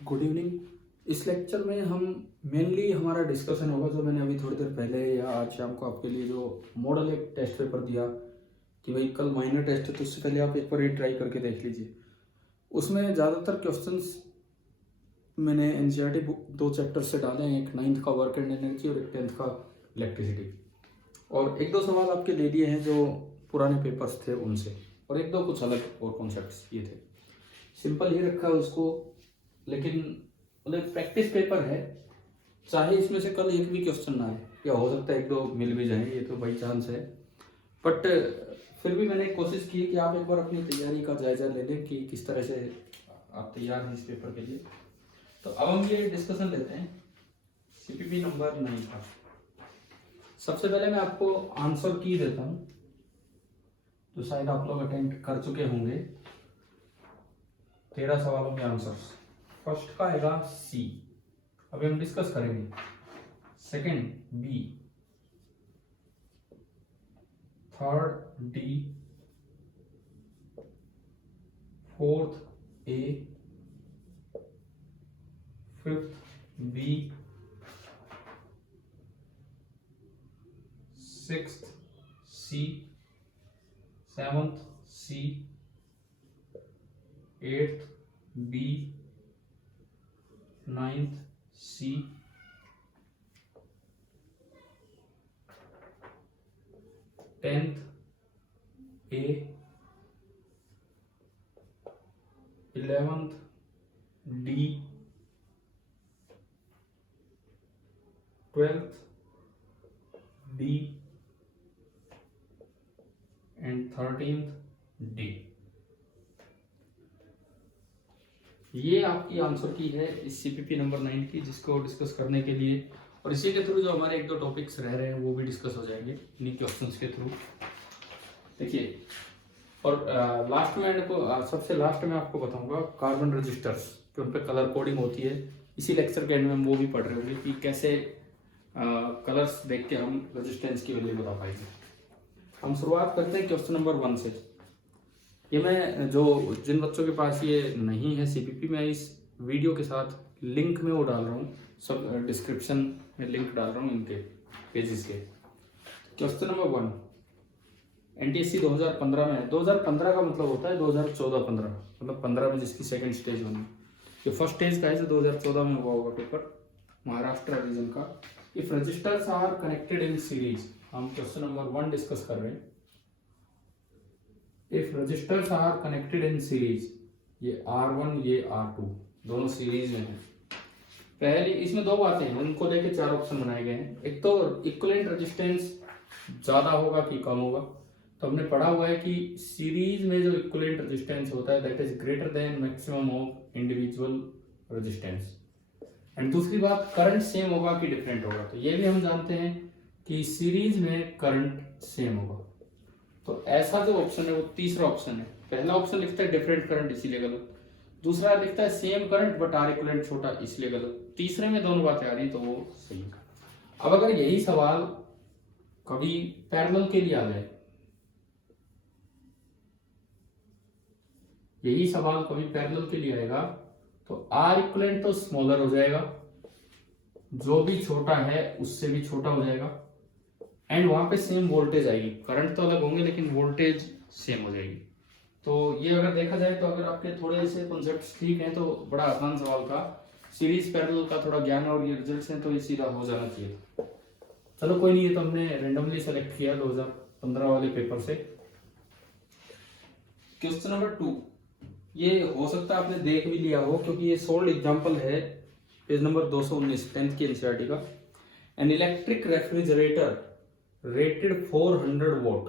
Good evening. इस lecture में हम मेनली हमारा डिस्कशन होगा जो मैंने अभी थोड़ी देर पहले या आज शाम को आपके लिए जो मॉडल एक टेस्ट पेपर दिया कि भाई कल माइनर टेस्ट है तो उससे पहले आप एक बार ये ट्राई करके देख लीजिए। उसमें ज़्यादातर क्वेश्चंस मैंने एनसीईआरटी बुक 2 चैप्टर से डाले हैं, एक 9th का वर्क एंड एनर्जी और एक 10th का इलेक्ट्रिसिटी, और एक दो सवाल आपके ले लिए हैं जो पुराने पेपर्स थे उनसे, और एक दो कुछ अलग और कॉन्सेप्ट्स ये थे। सिंपल ही रखा है उसको, लेकिन मतलब प्रैक्टिस पेपर है, चाहे इसमें से कल एक भी क्वेश्चन ना आए या हो सकता है एक दो मिल भी जाए, ये तो बाई चांस है, बट फिर भी मैंने कोशिश की कि आप एक बार अपनी तैयारी का जायजा ले लें कि किस तरह से आप तैयार हैं इस पेपर के लिए। तो अब हम ये डिस्कशन लेते हैं सीपीपी नंबर 9 का। सबसे पहले मैं आपको आंसर की देता हूँ, तो शायद आप लोग अटेंड कर चुके होंगे। 13 सवालों के आंसर्स। फर्स्ट का आएगा सी, अभी हम डिस्कस करेंगे। Second B, third D, fourth A, fifth B, sixth C, seventh C, eighth B, ninth C, 10th A, 11th D, 12th D and 13th D. ये आपकी आंसर की है इस सीपीपी नंबर 9 की, जिसको डिस्कस करने के लिए, और इसी के थ्रू जो हमारे एक दो टॉपिक्स रह रहे हैं वो भी डिस्कस हो जाएंगे इन्हीं क्वेश्चंस के थ्रू। देखिए, और लास्ट में सबसे लास्ट में आपको बताऊंगा कार्बन रजिस्टर्स कि उन पे कलर कोडिंग होती है। इसी लेक्चर के एंड में हम वो भी पढ़ रहे होंगे कि कैसे कलर्स देख के हम रेजिस्टेंस की वैल्यू बता पाएंगे। हम शुरुआत करते हैं क्वेश्चन नंबर 1 से। ये मैं जिन बच्चों के पास ये नहीं है सीपीपी, मैं इस वीडियो के साथ लिंक में वो डाल रहा हूँ, सब डिस्क्रिप्शन में लिंक डाल रहा हूँ इनके पेजेस के। क्वेश्चन नंबर 1 एनटीएससी 2015 में, 2015 का मतलब होता है 2014-15, मतलब 15 में जिसकी सेकंड स्टेज बनी। ये फर्स्ट स्टेज का है जो 2014 में हुआ होगा पेपर, महाराष्ट्र रीजन का। If registers are connected in series, हम क्वेश्चन नंबर 1 डिस्कस कर रहे हैं। If registers are connected in series, ये R1 ये R2 दोनों सीरीज में है। पहले इसमें दो बातें हैं, उनको लेके 4 ऑप्शन बनाए गए हैं। एक तो इक्विवेलेंट रेजिस्टेंस ज्यादा होगा कि कम होगा, तो हमने पढ़ा हुआ है कि सीरीज में जो इक्विवेलेंट रेजिस्टेंस होता है that is greater than maximum of individual resistance. And दूसरी बात, करंट सेम होगा कि डिफरेंट होगा, तो ये भी हम जानते हैं कि सीरीज में करंट सेम होगा। तो ऐसा जो ऑप्शन है वो तीसरा ऑप्शन है। पहला ऑप्शन लिखता है डिफरेंट करंट, इसीलिए गलत। दूसरा लिखता है same current but are equivalent छोटा, इसलिए गलत। तीसरे में दोनों बातें आ रही तो वो सही। अब अगर यही सवाल कभी पैरेलल के लिए आ जाए, यही सवाल कभी पैरेलल के लिए आएगा, तो आर इक्विवेलेंट तो स्मॉलर हो जाएगा, जो भी छोटा है उससे भी छोटा हो जाएगा, एंड वहां पे सेम वोल्टेज आएगी। करंट तो अलग होंगे लेकिन वोल्टेज सेम हो जाएगी। तो ये अगर देखा जाए तो अगर आपके थोड़े से कॉन्सेप्ट्स ठीक हैं तो बड़ा आसान सवाल का सीरीज पैरेलल का थोड़ा ज्ञान और ये रिजल्ट्स हैं तो ये सीधा हो जाना चाहिए। चलो कोई नहीं, ये तो हमने रेंडमली सेलेक्ट किया 2015 वाले पेपर से। क्वेश्चन नंबर 2, ये हो सकता है आपने देख भी लिया हो क्योंकि ये सोल्ड एग्जांपल है, पेज नंबर 219 10th की एनसीईआरटी का। An electric refrigerator rated 400 vote,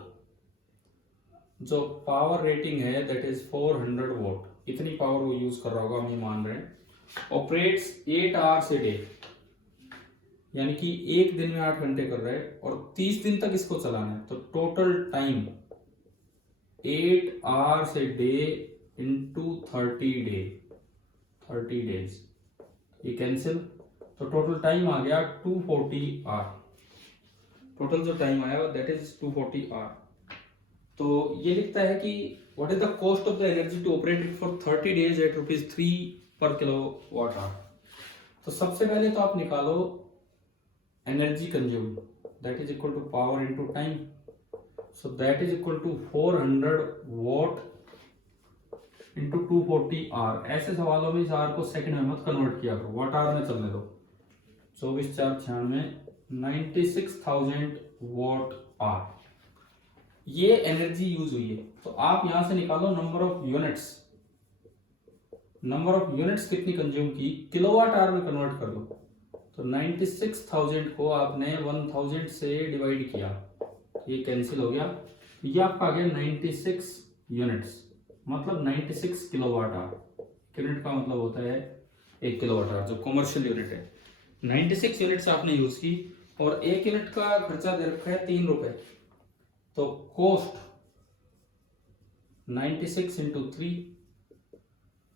जो पावर रेटिंग है दैट इज 400 वोट, इतनी पावर वो यूज कर रहा होगा, हम ये मान रहे हैं। ऑपरेट्स 8 आवर्स ए डे, यानी कि एक दिन में 8 घंटे कर रहे हैं और 30 दिन तक इसको चलाना है, तो total time 8 hours a day into 30 days, ये कैंसिल, तो टोटल टाइम आ गया 240 आवर। टोटल जो टाइम आया दैट इज 240 आवर। तो ये लिखता है कि what is the cost of the energy to operate for 30 days at ₹3 per kilo watt hour. तो सबसे पहले तो आप निकालो energy consume, that is equal to power into time. So that is equal to 400 watt into 240 hour. ऐसे सवालों में इस आर को सेकंड में मत कन्वर्ट किया करो, वाट आवर में चलने दो। 24 4 96 96,000 वॉट आर ये एनर्जी यूज हुई है। तो आप यहां से निकालो number of units. Number of units कितनी कंज्यूम की, किलोवाट आवर में कन्वर्ट कर दो। तो 96,000 को आपने 1000 से डिवाइड किया, ये कैंसिल हो गया, ये आपका आ गया 96 यूनिट्स, मतलब 96 किलोवाट आवर। यूनिट का मतलब होता है 1 किलोवाट आवर, जो कॉमर्शियल यूनिट है। 96 यूनिट्स आपने यूज की और 1 यूनिट का खर्चा दे रखा है 3 रुपए। तो कॉस्ट 96 इंटू 3,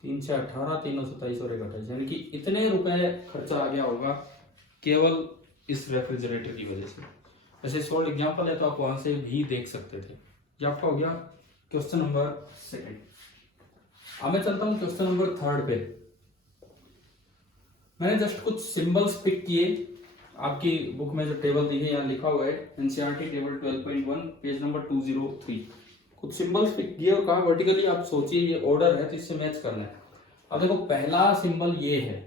3 से 18, 3 27 और 28, यानी कि इतने रुपए खर्चा आ गया होगा केवल इस रेफ्रिजरेटर की वजह से। वैसे सॉल्व एग्जांपल है तो आप वहां से भी देख सकते थे। ये आपका हो गया क्वेश्चन नंबर 2। अब मैं चलता हूं क्वेश्चन नंबर 3 पे। मैंने जस्ट कुछ सिंबल्स पिक किए, आपकी बुक में जो टेबल दी है यहाँ लिखा हुआ है एनसीईआरटी टेबल 12.1 पेज नंबर 203। कुछ सिंबल्स पिक किए और कहा वर्टिकली आप सोचिए ये ऑर्डर है तो इससे मैच करना है। अब देखो पहला सिंबल ये है,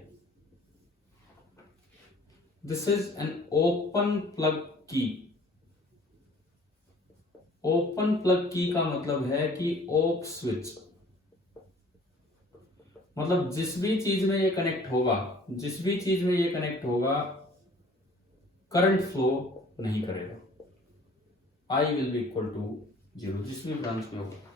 this is an open plug की। ओपन प्लग की का मतलब है कि ऑफ स्विच, मतलब जिस भी चीज में ये कनेक्ट होगा, जिस भी चीज में ये कनेक्ट होगा करंट फ्लो नहीं करेगा, I will be equal to 0 जिस भी ब्रांच में होगा।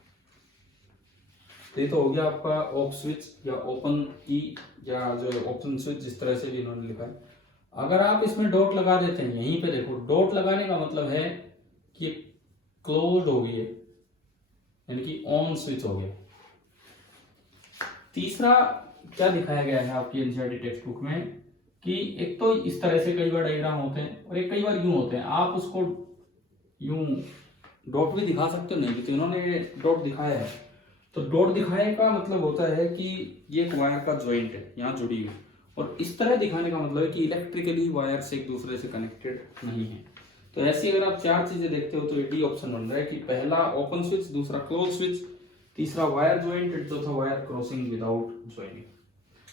तो ये तो हो गया आपका ऑफ स्विच या ओपन की या जो ओपन स्विच, जिस तरह से भी इन्होंने लिखा है। अगर आप इसमें डॉट लगा देते हैं, यहीं पे देखो डॉट लगाने का मतलब है कि क्लोज हो गई है, यानी कि ऑन स्विच हो गया। तीसरा क्या दिखाया गया है आपकी एनसीईआरटी टेक्स्ट बुक में कि एक तो इस तरह से कई बार डायग्राम होते हैं और एक कई बार यूं होते हैं। आप उसको यूं डॉट भी दिखा सकते हो, नहीं तो इन्होंने डॉट दिखाया है। तो डॉट दिखाने का मतलब होता है कि ये एक वायर का जॉइंट है यहाँ जुड़ी हुई, और इस तरह दिखाने का मतलब है कि इलेक्ट्रिकली वायर से एक दूसरे से कनेक्टेड नहीं है। तो ऐसी अगर आप 4 चीजें देखते हो तो ये डी ऑप्शन बन रहा है कि पहला ओपन स्विच, दूसरा क्लोज स्विच, तीसरा वायर ज्वाइंट, चौथा वायर क्रॉसिंग विदाउट ज्वाइनिंग।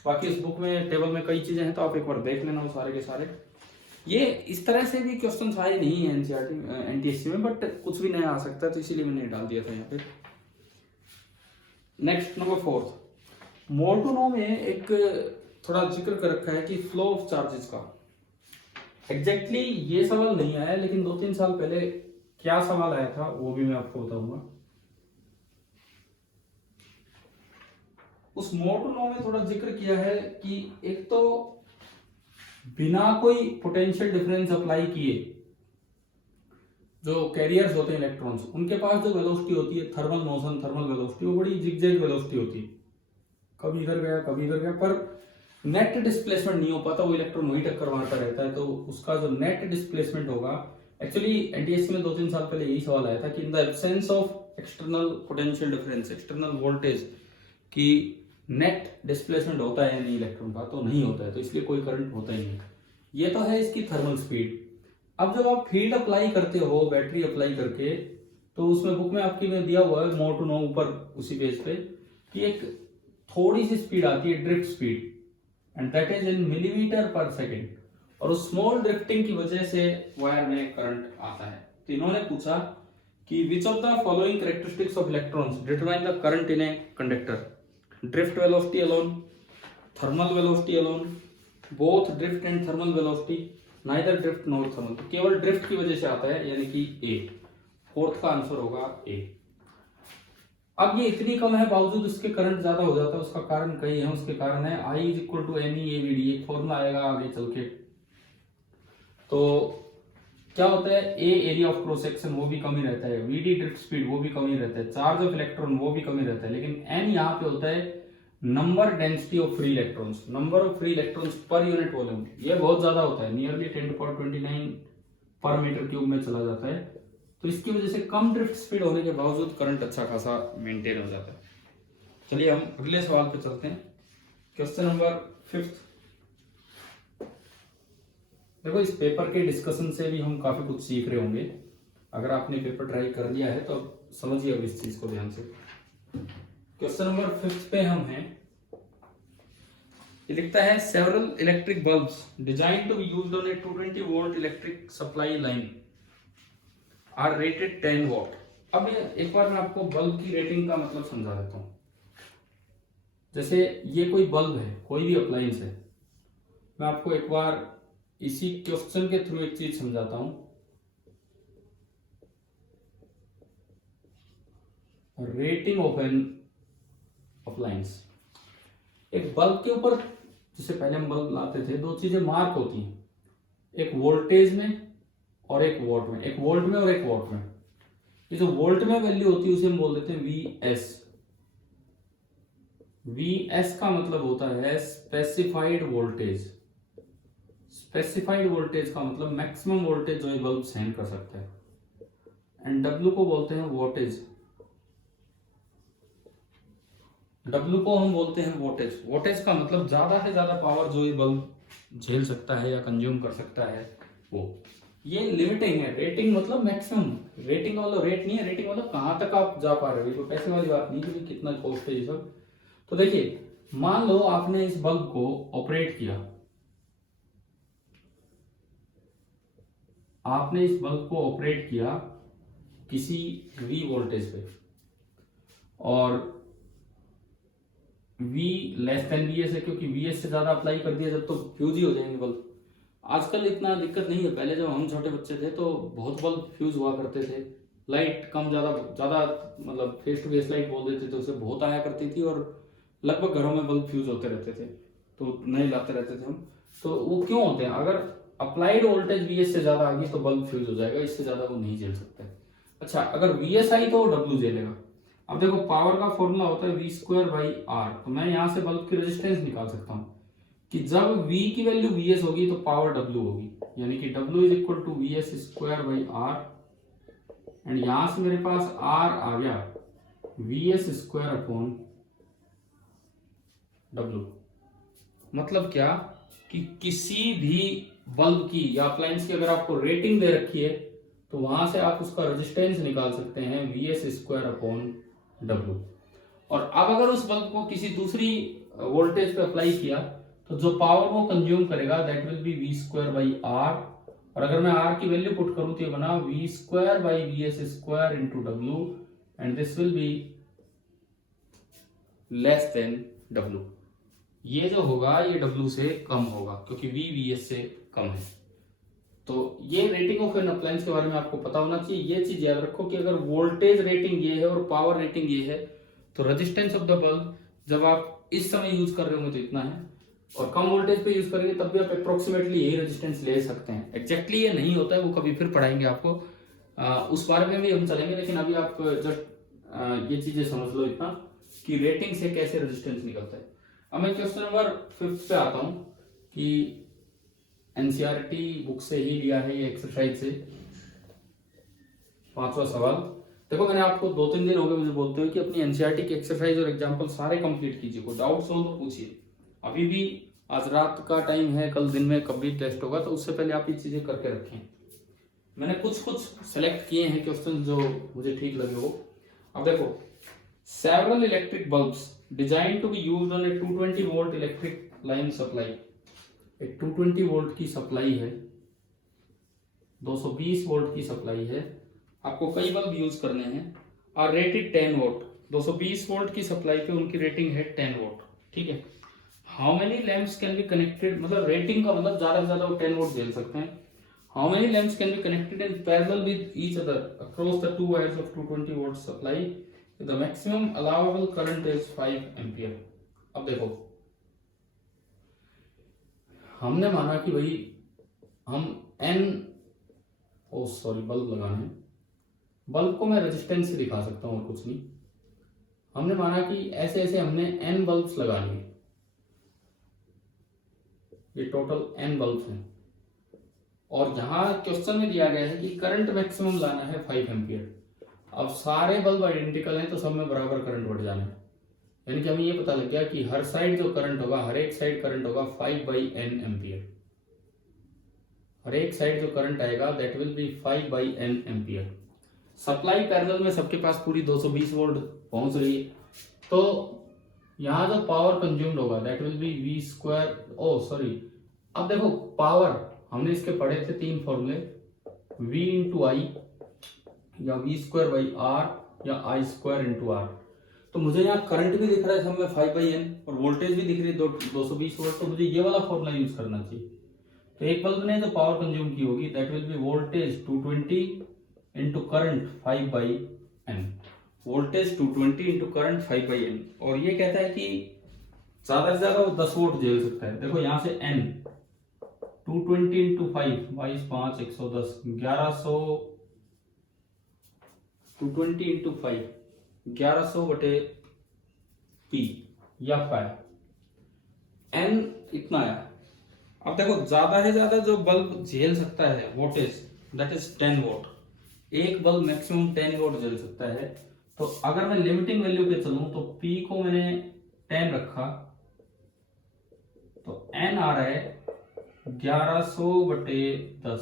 बाकी इस बुक में टेबल में कई चीजें हैं तो आप एक बार देख लेना वो सारे के सारे। ये इस तरह से भी क्वेश्चन आए नहीं है एनसीईआरटी एनटीएससी में, बट कुछ भी नया आ सकता है तो इसीलिए मैंने डाल दिया था यहाँ पे। नेक्स्ट नंबर 4, मोल टू नो में एक थोड़ा जिक्र कर रखा है कि फ्लो ऑफ चार्जेस का। एग्जैक्टली ये सवाल नहीं आया, लेकिन 2-3 साल पहले क्या सवाल आया था वो भी मैं आपको बताऊंगा। उस मोल टू नो में थोड़ा जिक्र किया है कि एक तो बिना कोई पोटेंशियल डिफरेंस अप्लाई किए जो कैरियर्स होते हैं इलेक्ट्रॉन्स, उनके पास जो वेलोसिटी होती है थर्मल मोशन, थर्मल वेलोसिटी, वो बड़ी जिगजैग वेलोसिटी होती है, कभी इधर गया कभी इधर गया, पर नेट डिस्प्लेसमेंट नहीं हो पाता, वो इलेक्ट्रॉन वही टक्कर मारता रहता है। तो उसका जो नेट डिस्प्लेसमेंट होगा, एक्चुअली एनटीएससी में 2-3 साल पहले यही सवाल आया था कि in the absence of external potential difference, external voltage की नेट डिस्प्लेसमेंट होता है नहीं इलेक्ट्रॉन का, तो नहीं होता है, तो इसलिए कोई करंट होता ही नहीं। ये तो है इसकी थर्मल स्पीड। अब जब आप फील्ड अप्लाई करते हो बैटरी अप्लाई करके, तो उसमें बुक में आपकी में दिया हुआ है मोर टू नो ऊपर उसी पेज पे कि एक थोड़ी सी स्पीड आती है drift speed, and that is in millimetre पर सेकेंड, और उस स्मॉल ड्रिफ्टिंग की वजह से वायर में करंट आता है। तो इन्होंने पूछा कि which of the following characteristics of electrons determine the current in a conductor, drift velocity alone, thermal velocity alone, both drift and thermal velocity, neither drift nor thermal. तो केवल ड्रिफ्ट की वजह से आता है, यानी कि ए। फोर्थ का आंसर होगा ए। अब ये इतनी कम है बावजूद इसके करंट ज्यादा हो जाता है, उसका कारण कई है। उसके कारण है I is equal to M E A V D, एक फॉर्मूला आएगा आगे चल के। तो क्या होता है, A area of cross section वो भी कम ही रहता है, वी डी ड्रिफ्ट स्पीड वो भी कम ही रहता है, चार्ज ऑफ इलेक्ट्रॉन वो भी कम ही रहता है, लेकिन एन यहाँ पे होता है number density of free electrons, number of free electrons per unit volume, ये बहुत ज्यादा होता है, नियरली 10⁻29 पर मीटर क्यूब में चला जाता है। तो इसकी वजह से कम ड्रिफ्ट स्पीड होने के बावजूद करंट अच्छा खासा मेंटेन हो जाता है। चलिए हम अगले सवाल पे चलते हैं। Question number 5। देखो, इस पेपर के डिस्कशन से भी हम काफी कुछ सीख रहे होंगे। अगर आपने पेपर ट्राई कर लिया है तो अब समझिए अब इस चीज को ध्यान से। क्वेश्चन नंबर 5 पे हम हैं। ये लिखता है several electric bulbs design to be used on a 220 volt electric supply line are rated 10 watt. अब एक बार मैं आपको बल्ब की रेटिंग का मतलब समझा देता हूं। जैसे ये कोई बल्ब है, कोई भी अप्लायंस है, मैं आपको एक बार इसी क्वेश्चन के थ्रू एक चीज समझाता हूं। Rating of an appliance. एक बल्ब के ऊपर, जैसे पहले हम बल्ब लाते थे, दो चीजें मार्क होती हैं, एक वोल्टेज में और एक वोल्ट में, एक वोल्ट में और एक वॉट में। ये जो वोल्ट में वैल्यू होती है उसे हम बोल देते हैं वीएस। वीएस का मतलब होता है स्पेसिफाइड वोल्टेज। स्पेसिफाइड वोल्टेज का मतलब मैक्सिमम वोल्टेज जो ये बल्ब सहन कर सकता है। एंड डब्ल्यू को बोलते हैं वोल्टेज। डब्ल्यू को हम बोलते हैं वोल्टेज। वोल्टेज का मतलब ज्यादा से ज्यादा पावर जो ये बल्ब झेल सकता है या कंज्यूम कर सकता है वो। ये लिमिटिंग है। रेटिंग मतलब मैक्सिमम। रेटिंग का मतलब रेट नहीं है, रेटिंग मतलब कहां तक आप जा पा रहे हो। कोई पैसे वाली बात नहीं कि कितना कॉस्ट है ये सब। तो देखिए, मान लो आपने इस बल्ब को ऑपरेट किया, आपने इस बल्ब को ऑपरेट किया किसी V वोल्टेज पे, और V लेस देन VS है, क्योंकि VS से ज्यादा अप्लाई कर दिया जब तो फ्यूज ही हो जाएंगे बल्ब। आजकल इतना दिक्कत नहीं है, पहले जब हम छोटे बच्चे थे तो बहुत बल्ब फ्यूज हुआ करते थे। लाइट कम ज्यादा ज्यादा मतलब फेस टू फेस लाइट बोल देते थे उसे, बहुत आया करती थी और लगभग घरों में बल्ब फ्यूज होते रहते थे, तो नए लाते रहते थे हम। तो वो क्यों होते हैं? अगर अप्लाइड वोल्टेज VS से ज्यादा आ गई तो बल्ब फ्यूज हो जाएगा, इससे ज्यादा वो नहीं झेल सकता है। अच्छा, अगर VS आई तो W झेलेगा। अब देखो, पावर का फॉर्मूला होता है V²/R। तो मैं यहां से बल्ब की रेजिस्टेंस निकाल सकता हूं कि जब V की वैल्यू VS होगी तो पावर W होगी, यानी कि W is equal to VS²/R। And यहां से मेरे पास R आ गया VS²/W। मतलब क्या कि किसी भी बल्ब की या अप्लायंस की अगर आपको रेटिंग दे रखी है तो वहां से आप उसका रेजिस्टेंस निकाल सकते हैं VS²/W। और अब अगर उस बल्ब को किसी दूसरी वोल्टेज पे अप्लाई किया तो जो पावर वो कंज्यूम करेगा दैट विल बी V²/R। और अगर मैं R की वैल्यू पुट करूं तो ये बना V²/VS² into W, and this will be less than W। ये जो होगा ये W से कम होगा क्योंकि V VS से कम है। तो ये रेटिंग ऑफ एन अप्लायंस के बारे में आपको पता होना चाहिए। ये चीज याद रखो कि अगर वोल्टेज रेटिंग ये है और पावर रेटिंग ये है तो रेजिस्टेंस ऑफ द बल्ब जब आप इस समय यूज कर रहे होंगे तो इतना है, और कम वोल्टेज पे यूज करेंगे तब भी आप अप्रोक्सीमेटली यही रेजिस्टेंस ले सकते हैं। एग्जैक्टली ये नहीं होता है, वो कभी फिर पढ़ाएंगे आपको, उस बारे में भी हम चलेंगे। लेकिन अभी आप जस्ट ये चीजें समझ लो इतना कि रेटिंग से कैसे रेजिस्टेंस निकलता है। अब मैं क्वेश्चन नंबर 5 पे आता हूं कि एनसीईआरटी बुक से ही लिया है ये एक्सरसाइज से। 5वां सवाल। देखो, मैंने आपको 2-3 दिन हो गए मुझे बोलते हुए कि अपनी एनसीईआरटी की एक्सरसाइज और एग्जांपल सारे कंप्लीट कीजिए, कोई डाउट्स हो तो पूछिए। अभी भी आज रात का टाइम है, कल दिन में कभी टेस्ट होगा तो उससे पहले आप ये चीजें करके रखें। मैंने कुछ सेलेक्ट किए हैं क्वेश्चन जो मुझे ठीक लगे वो। अब देखो, several electric bulbs design to be used on a 220 volt electric line supply. एक 220 वोल्ट की सप्लाई है, 220 वोल्ट की सप्लाई है, आपको कई बल्ब यूज करने हैं। और रेटेड 10 वोल्ट, 220 वोल्ट की सप्लाई पे उनकी रेटिंग है 10 वोल्ट, ठीक है। How many lamps can be connected, मतलब रेटिंग का मतलब ज्यादा से ज्यादा वो 10 वोल्ट झेल सकते हैं। How many lamps can be connected in parallel with each other across the two wires of 220 volt supply, the maximum allowable current is 5 ampere. अब देखो, हमने माना कि भाई हम बल्ब लगाना है। बल्ब को मैं रेजिस्टेंस से दिखा सकता हूं और कुछ नहीं। हमने माना कि ऐसे ऐसे हमने n बल्ब्स लगा लिए, ये टोटल n बल्ब्स हैं। और जहां क्वेश्चन में दिया गया है कि करंट मैक्सिमम लाना है 5 एम्पियर। अब सारे बल्ब आइडेंटिकल हैं तो सब में बराबर करंट बढ़ जाना है, यानी कि हमें ये पता लग गया कि हर साइड जो करंट होगा, हर एक साइड करंट होगा 5/n एम्पियर। हर एक साइड जो करंट आएगा that will B 5/n ampere. Supply parallel में सबके पास पूरी 220 वोल्ट पहुंच रही है, तो यहां जो पावर कंज्यूम्ड होगा that will be V square, O sorry, अब देखो पावर हमने इसके पढ़े थे 3 फॉर्मूले, V इंटू आई या वी स्क्वायर बाई आर या आई स्क्वायर इंटू आर। तो मुझे यहाँ करंट भी दिख रहा है हमें 5/n और वोल्टेज भी दिख रही है 220 वोल्ट, तो मुझे ये वाला फॉर्मूला यूज करना चाहिए। तो एक बल्ब ने जो पावर कंज्यूम की होगी that will B voltage 220 into current 5/n। Voltage 220 into current 5/n, और ये कहता है कि ज्यादा से ज्यादा वो 10 वोल्ट झेल सकता है। देखो यहाँ से n 220 इंटू 5 22 5 110 1100, 220 इंटू 5 1100 बटे P या 5 n इतना है। अब देखो ज्यादा से ज्यादा जो बल्ब झेल सकता है वोल्टेज दैट इज 10 वोल्ट। एक बल्ब मैक्सिमम 10 वोल्ट झेल सकता है। तो अगर मैं लिमिटिंग वैल्यू पे चलूं तो P को मैंने 10 रखा, तो n आ रहा है 1100 बटे 10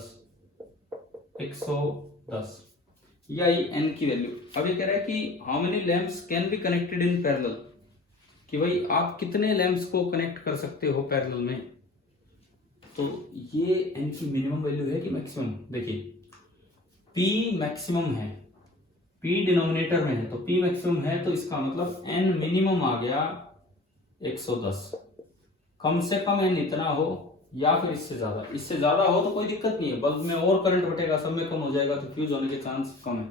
110, यही n की वैल्यू। अब ये कह रहा है कि how many lamps can be connected in parallel, कि भाई आप कितने लैंप्स को कनेक्ट कर सकते हो पैरेलल में। तो ये n की मिनिमम वैल्यू है कि मैक्सिमम। देखिए P मैक्सिमम है, P डिनोमिनेटर में है, तो P मैक्सिमम है, तो इसका मतलब n मिनिमम आ गया 110। कम से कम n इतना हो या फिर इससे ज्यादा। इससे ज्यादा हो तो कोई दिक्कत नहीं है, बल्ब में और करंट बटेगा, सब में कम हो जाएगा, तो फ्यूज होने के चांस कम है।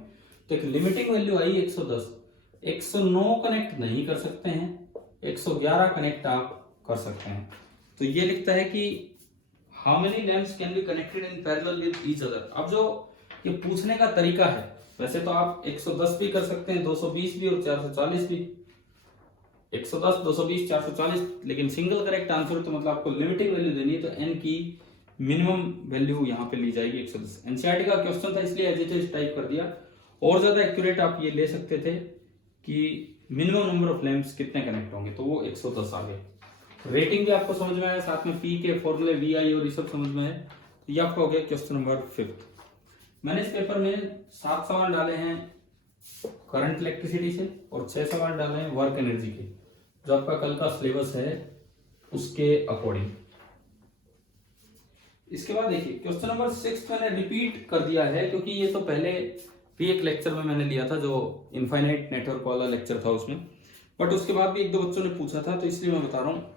तो एक लिमिटिंग वैल्यू आई 110। 109 कनेक्ट नहीं कर सकते हैं, 111 कनेक्ट आप कर सकते हैं। तो ये लिखता है कि how many lamps can be connected in parallel with each other. अब जो ये पूछने का तरीका है, वैसे तो आप 110 भी कर सकते हैं, 220 भी और 440 भी। 110 220 440, लेकिन सिंगल करेक्ट आंसर तो मतलब आपको लिमिटिंग वैल्यू देनी है, तो n की मिनिमम वैल्यू यहाँ पे ली जाएगी 110। एनसीईआरटी का क्वेश्चन था इसलिए एज इट इज टाइप कर दिया। और ज्यादा एक्यूरेट आप ये ले सकते थे कि मिनिमम नंबर ऑफ लैंप्स कितने कनेक्ट होंगे, तो वो 110 आ गए। रेटिंग भी आपको समझ में आया, साथ में पी के फॉर्मूले वी आई और ये सब समझ में है। तो ये आपका हो गया क्वेश्चन नंबर 5। मैंने इस पेपर में 7 सवाल डाले हैं करंट इलेक्ट्रिसिटी से और 6 सवाल डाले हैं वर्क एनर्जी के, जो आपका कल का सिलेबस है उसके अकॉर्डिंग। इसके बाद देखिए क्वेश्चन नंबर 6 मैंने रिपीट कर दिया है, क्योंकि ये तो पहले भी एक लेक्चर में मैंने लिया था, जो इनफाइनाइट नेटवर्क वाला लेक्चर था उसमें, बट उसके बाद भी 1-2 बच्चों ने पूछा था, तो इसलिए मैं बता रहा हूँ।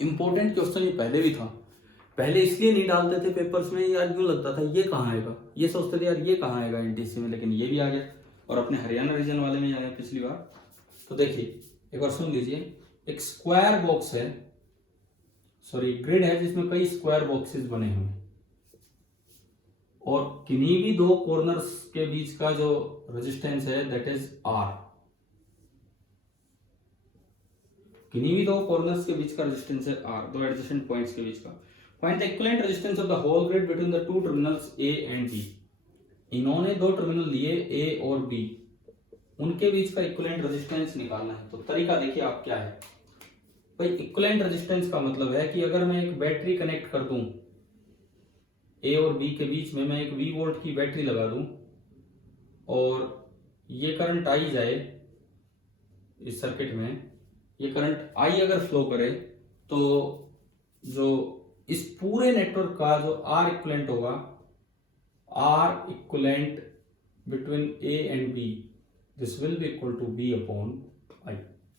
इंपॉर्टेंट क्वेश्चन ये पहले भी था, पहले इसलिए नहीं डालते थे पेपर्स में, यार क्यों लगता था ये कहाँ आएगा, ये सोचते थे यार ये कहाँ आएगा एनटीसी में, लेकिन ये भी आ गया और अपने हरियाणा रीजन वाले में आया पिछली बार। तो देखिए एक बार सुन लीजिए, एक स्क्वायर बॉक्स है, सॉरी ग्रिड है, जिसमें कई स्क्वायर बॉक्सेस बने हुए हैं, और किन्हीं भी 2 कॉर्नर्स के बीच का जो रेजिस्टेंस है दैट इज R। किन्हीं भी 2 कॉर्नर्स के बीच का रेजिस्टेंस है R, 2 एडजेसेंट पॉइंट्स के बीच का। Find the equivalent resistance of the whole grid between the 2 terminals A and B। इन्होंने 2 टर्मिनल लिए A और B, उनके बीच का इक्विवेलेंट रेजिस्टेंस निकालना है। तो तरीका देखिए आप क्या है भाई। इक्विवेलेंट रेजिस्टेंस का मतलब है कि अगर मैं एक बैटरी कनेक्ट कर दूं A और B के बीच में, मैं एक V वोल्ट की बैटरी लगा दूं और ये करंट आई जाए इस सर्किट में, ये करंट आई अगर फ्लो करे, तो जो इस पूरे नेटवर्क का जो R इक्विवेलेंट होगा, R equivalent between A and B, this will be equal to B upon I।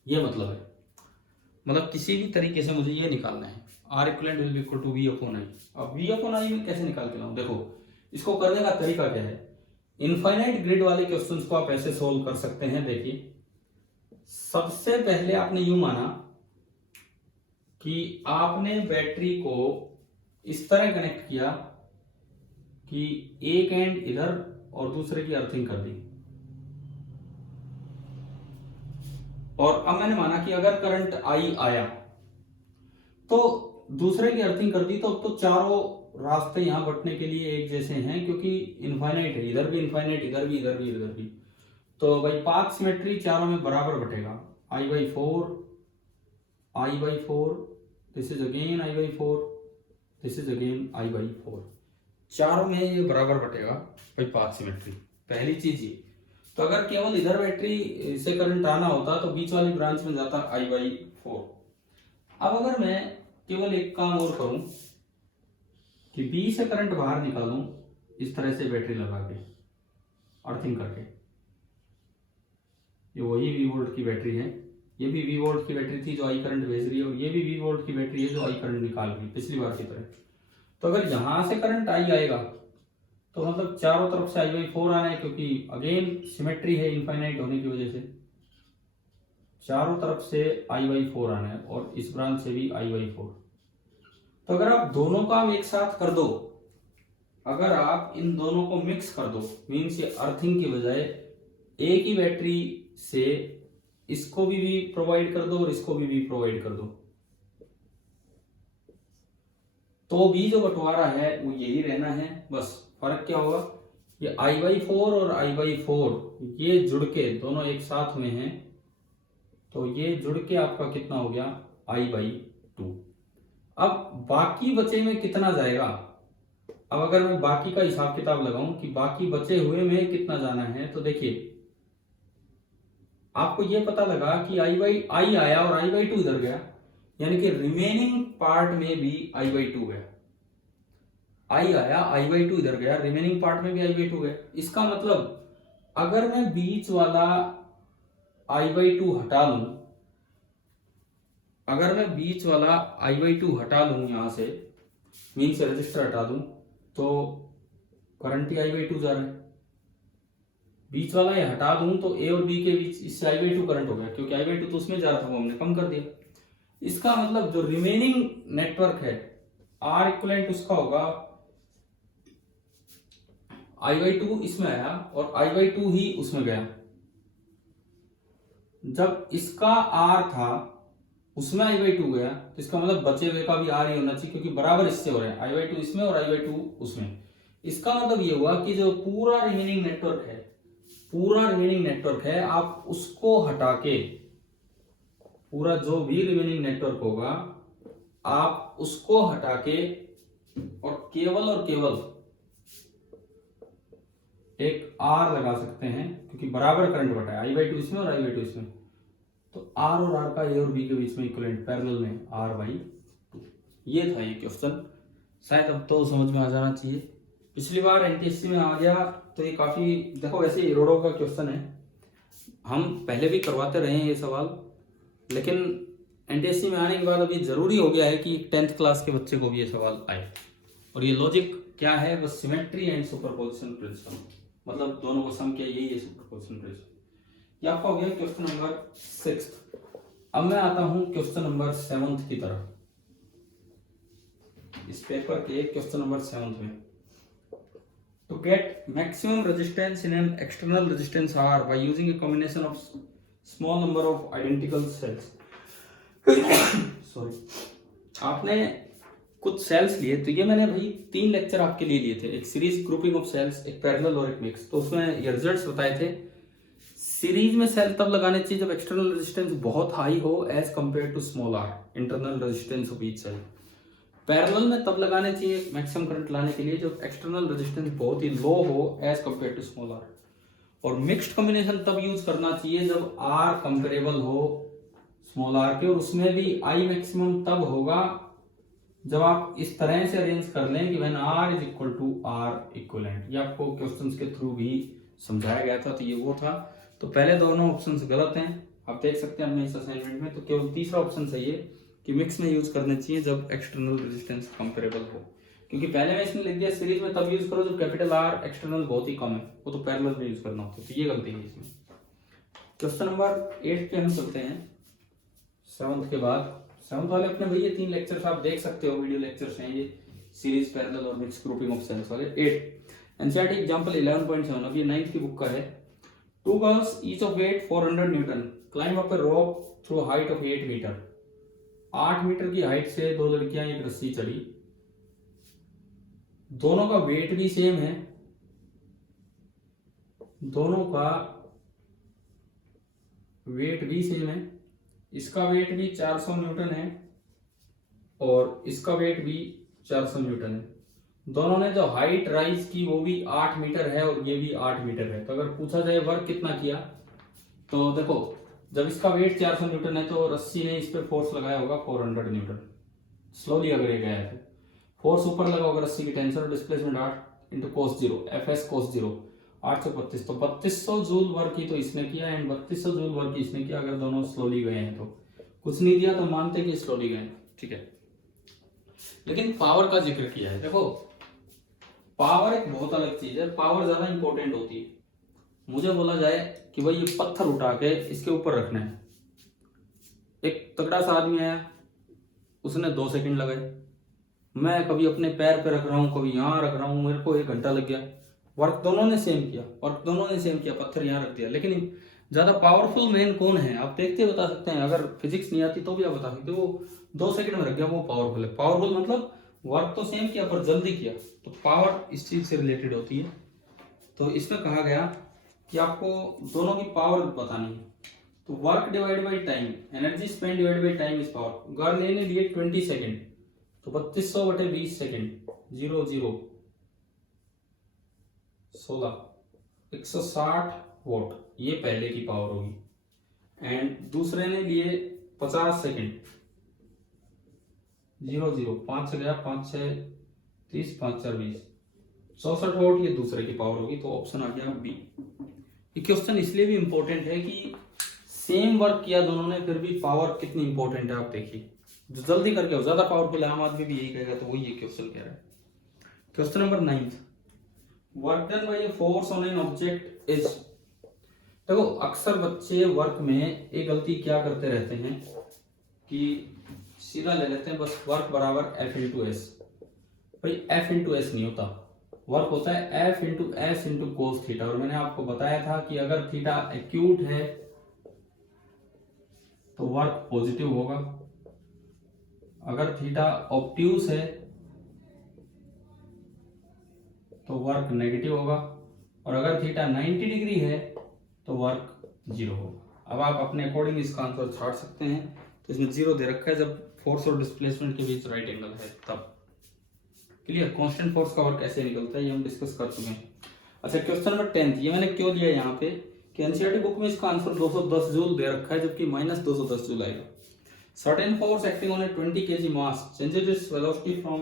ये मतलब है, मतलब किसी भी तरीके से मुझे ये निकालना है, R equivalent will be equal to V upon I। अब V अपॉन I में कैसे निकाल के लाऊं, देखो इसको करने का तरीका क्या है। इनफाइनाइट ग्रिड वाले क्वेश्चंस को आप ऐसे सोल्व कर सकते हैं। देखिए सबसे पहले आपने यूं माना कि आपने बैटरी को इस तरह कनेक्ट किया कि एक एंड इधर और दूसरे की अर्थिंग कर दी, और अब मैंने माना कि अगर करंट आई आया तो दूसरे की अर्थिंग कर दी, तो चारों रास्ते यहां बटने के लिए एक जैसे हैं, क्योंकि इनफाइनाइट है, इधर भी इनफाइनाइट, इधर भी, इधर भी, इधर भी। तो भाई पाथ सिमेट्री चारों में बराबर बटेगा। I/4, I/4, this is again I/4, this is again I/4। चारों में ये बराबर बटेगा भाई पाथ सिमेट्री, पहली चीज ये। तो अगर केवल इधर बैटरी से करंट आना होता तो बीच वाली ब्रांच में जाता I/4। अब अगर मैं केवल एक काम और करूं कि बी से करंट बाहर निकालूं इस तरह से बैटरी लगा के अर्थिंग करके, ये वही V वोल्ट की बैटरी है, ये भी V वोल्ट की बैटरी थी जो आई करंट भेज रही है, और ये भी V वोल्ट की बैटरी है जो आई करंट निकाल रही है पिछली बार की तरह। तो अगर यहां से करंट आई आएगा तो मतलब चारों तरफ से I/4 आना है, क्योंकि अगेन सिमेट्री है इनफाइनाइट होने की वजह से, चारों तरफ से I/4 आना है, और इस ब्रांच से भी I/4। तो अगर आप दोनों काम एक साथ कर दो, अगर आप इन दोनों को मिक्स कर दो, मीन्स ये अर्थिंग की बजाय एक ही बैटरी से इसको भी प्रोवाइड कर दो और इसको भी प्रोवाइड कर दो, तो भी जो बंटवारा है वो यही रहना है। बस फर्क क्या होगा, ये I/4 और I/4 ये जुड़ के दोनों एक साथ में हैं, तो ये जुड़ के आपका कितना हो गया I/2। अब बाकी बचे में कितना जाएगा, अब अगर मैं बाकी का हिसाब किताब लगाऊं कि बाकी बचे हुए में कितना जाना है, तो देखिए आपको ये पता लगा कि I आया और I/2 इधर गया, यानी कि रिमेनिंग पार्ट में भी I/2 गया। I आया, I/2 इधर गया, रिमेनिंग पार्ट में भी I/2 गया। इसका मतलब अगर मैं बीच वाला I/2 हटा लूं, अगर मैं बीच वाला I/2 हटा लूं यहां से, मीन्स रजिस्टर हटा दूं, तो करंट ही I/2 जा रहा है। बीच वाला ये हटा दूं तो ए और बी के बीच इससे I/2 करंट हो गया, क्योंकि I/2 तो उसमें जा रहा था, वो हमने कम कर दिया। इसका मतलब जो रिमेनिंग नेटवर्क है R इक्वलेंट उसका होगा I/2 इसमें आया और I/2 ही उसमें गया। जब इसका R था उसमें I/2 गया, तो इसका मतलब बचे हुए का भी R ही होना चाहिए, क्योंकि बराबर इससे हो रहे हैं, I/2 इसमें और I/2 उसमें। इसका मतलब ये हुआ कि जो पूरा रिमेनिंग नेटवर्क है, पूरा रिमेनिंग नेटवर्क है, आप उसको हटा के, पूरा जो भी रिमेनिंग नेटवर्क होगा आप उसको हटा के और केवल एक R लगा सकते हैं, क्योंकि बराबर करंट बटा है, I/2 इसमें और I/2 इसमें, तो R और R का A और B के बीच में इक्विवेलेंट पैरेलल में R/2। ये था ये क्वेश्चन, शायद अब तो समझ में आ जाना चाहिए। पिछली बार NTSC में आ गया तो ये काफी, देखो वैसे इरोडो का क्वेश्चन है, हम पहले भी करवाते रहे हैं ये सवाल, लेकिन NTSC में आने के बाद अभी जरूरी हो गया है कि 10th क्लास के बच्चे को भी ये सवाल आए। और ये लॉजिक क्या है, बस सिमेट्री एंड सुपरपोजिशन प्रिंसिपल, मतलब दोनों को सम किया, यही है सुपरपोजिशन प्रिंसिपल। ये आपका हो गया क्वेश्चन नंबर 6। अब मैं आता हूं क्वेश्चन नंबर 7 की तरफ, इस पेपर के क्वेश्चन नंबर 7 में। To get maximum resistance in an external resistance R by using a combination of small number of identical cells। Sorry, आपने कुछ सेल्स लिए, तो ये मैंने भाई 3 लेक्चर आपके लिए लिए थे, एक सीरीज ग्रुपिंग ऑफ सेल्स, एक पैरेलल और एक मिक्स। तो उसमें ये रिजल्ट्स बताए थे, सीरीज में सेल तब लगाने चाहिए जब एक्सटर्नल रेजिस्टेंस बहुत हाई हो as compare to small r, internal resistance of each cell. Parallel में तब लगाने चाहिए मैक्सिमम करंट लाने के लिए जब एक्सटर्नल रेजिस्टेंस बहुत ही लो हो as compare to small r। और मिक्स्ड कॉम्बिनेशन तब यूज करना चाहिए जब r कंपेरेबल हो स्मॉल r के, और उसमें भी I मैक्सिमम तब होगा जब आप इस तरह से अरेंज कर लें कि when R is equal to R equivalent. ये आपको क्वेश्चंस के थ्रू भी समझाया गया था, तो ये वो था। तो पहले दोनों ऑप्शंस गलत हैं, आप देख सकते हैं अपने इस असाइनमेंट में। तो केवल तीसरा ऑप्शन सही है कि मिक्स में यूज करने चाहिए जब एक्सटर्नल रेजिस्टेंस कंपेरेबल हो, क्योंकि पहले में इसने लिख दिया सीरीज में तब यूज करो जब कैपिटल R एक्सटर्नल बहुत ही कम है, वो तो पैरेलल में यूज करना होता है, तो ये गलती है इसमें। क्वेश्चन नंबर 8 पे हम चलते हैं 7th के बाद। 7th वाले अपने भैया 3 लेक्चर्स आप देख सकते हो, वीडियो लेक्चर्स हैं ये, सीरीज पैरेलल और मिक्स ग्रुपिंग ऑफ सेल्स वाले। 8 एनसीईआरटी एग्जांपल 11.7, अब ये 9th की बुक का है। 2 girls each of weight 400 newton climb up a rope through a height of 8 metre. 8 metre की हाइट से 2 लड़कियां एक रस्सी चढ़ी, दोनों का वेट भी सेम है, दोनों का वेट भी सेम है, इसका वेट भी 400 न्यूटन है और इसका वेट भी 400 न्यूटन है। दोनों ने जो हाइट राइज की वो भी 8 मीटर है और ये भी 8 मीटर है। तो अगर पूछा जाए वर्क कितना किया, तो देखो जब इसका वेट 400 न्यूटन है तो रस्सी ने इस पे फोर्स लगाया होगा 400 न्यूटन। स्लोली अगर ये गया है तो फोर्स ऊपर लगा होगा रस्सी की, टेंशन और displacement 8 into cos 0 F S कोस 0 832, तो 3200 जूल वर्क ही तो इसने किया एंड 3200 जूल वर्क इसने किया। अगर दोनों स्लोली गए हैं तो कुछ नहीं दिया तो मानते कि स्लोली गए, ठीक है। लेकिन पावर का जिक्र किया है। देखो पावर एक बहुत अलग चीज है, पावर ज्यादा इंपॉर्टेंट होती है। मुझे बोला जाए कि भाई ये पत्थर उठा के इसके ऊपर रखना है, एक तगड़ा सा आदमी आया, उसने 2 सेकंड लगाए। मैं कभी अपने पैर पे रख रहा हूँ, कभी यहाँ रख रहा हूँ, मेरे को 1 घंटा लग गया। वर्क दोनों ने सेम किया, पत्थर यहाँ रख दिया। लेकिन ज्यादा पावरफुल मैन कौन है आप देखते बता सकते हैं। अगर फिजिक्स नहीं आती तो भी आप बता सकते हो। वो 2 सेकंड में रख गया, वो पावरफुल है। पावरफुल मतलब वर्क तो सेम किया पर जल्दी किया, तो पावर इस चीज से रिलेटेड होती है। तो इसमें कहा गया कि आपको दोनों की पावर बतानी है। तो work divide by time, energy spend divide by time is power. Girl ने लिए 20 सेकेंड, तो 3200 बटे 20 सेकेंड 0 0 16 160 वोट, ये पहले की पावर होगी। एंड दूसरे ने लिए 50 सेकेंड 0 0 5 से गया 5 6 30 5 4 20 64 वोट, ये दूसरे की पावर होगी। तो ऑप्शन आ गया बी। ये क्वेश्चन इसलिए भी इंपॉर्टेंट है कि सेम वर्क किया दोनों ने, फिर भी पावर कितनी इंपॉर्टेंट है आप देखिए। जो जल्दी करके हो ज्यादा पावरफुल है, आम आदमी भी यही कहेगा, तो वही ये क्वेश्चन कह रहा है। Question number 9, work done by a force on an object is. देखो अक्सर बच्चे वर्क में एक गलती क्या करते रहते हैं कि सीधा ले लेते हैं बस वर्क बराबर एफ इंटू एस। भाई एफ इंटू एस नहीं होता, वर्क होता है F into S into cos theta. और मैंने आपको बताया था कि अगर थीटा एक्यूट है तो वर्क पॉजिटिव होगा, अगर थीटा ऑब्ट्यूस है तो वर्क नेगेटिव होगा, और अगर थीटा 90 डिग्री है तो वर्क 0 होगा। अब आप अपने अकॉर्डिंग इसका आंसर छाट सकते हैं। तो इसमें 0 दे रखा है जब फोर्स और डिस्प्लेसमेंट के बीच राइट एंगल है तब। क्लियर, कांस्टेंट फोर्स का वर्क ऐसे निकलता है, ये हम डिस्कस कर चुके हैं। अच्छा क्वेश्चन नंबर 10, ये मैंने क्यों दिया यहाँ पे कि एनसीईआरटी बुक में इसका आंसर 210 जूल दे रखा है, जबकि माइनस 210 जूल आएगा। Certain force acting on a 20 kg mass changes its velocity from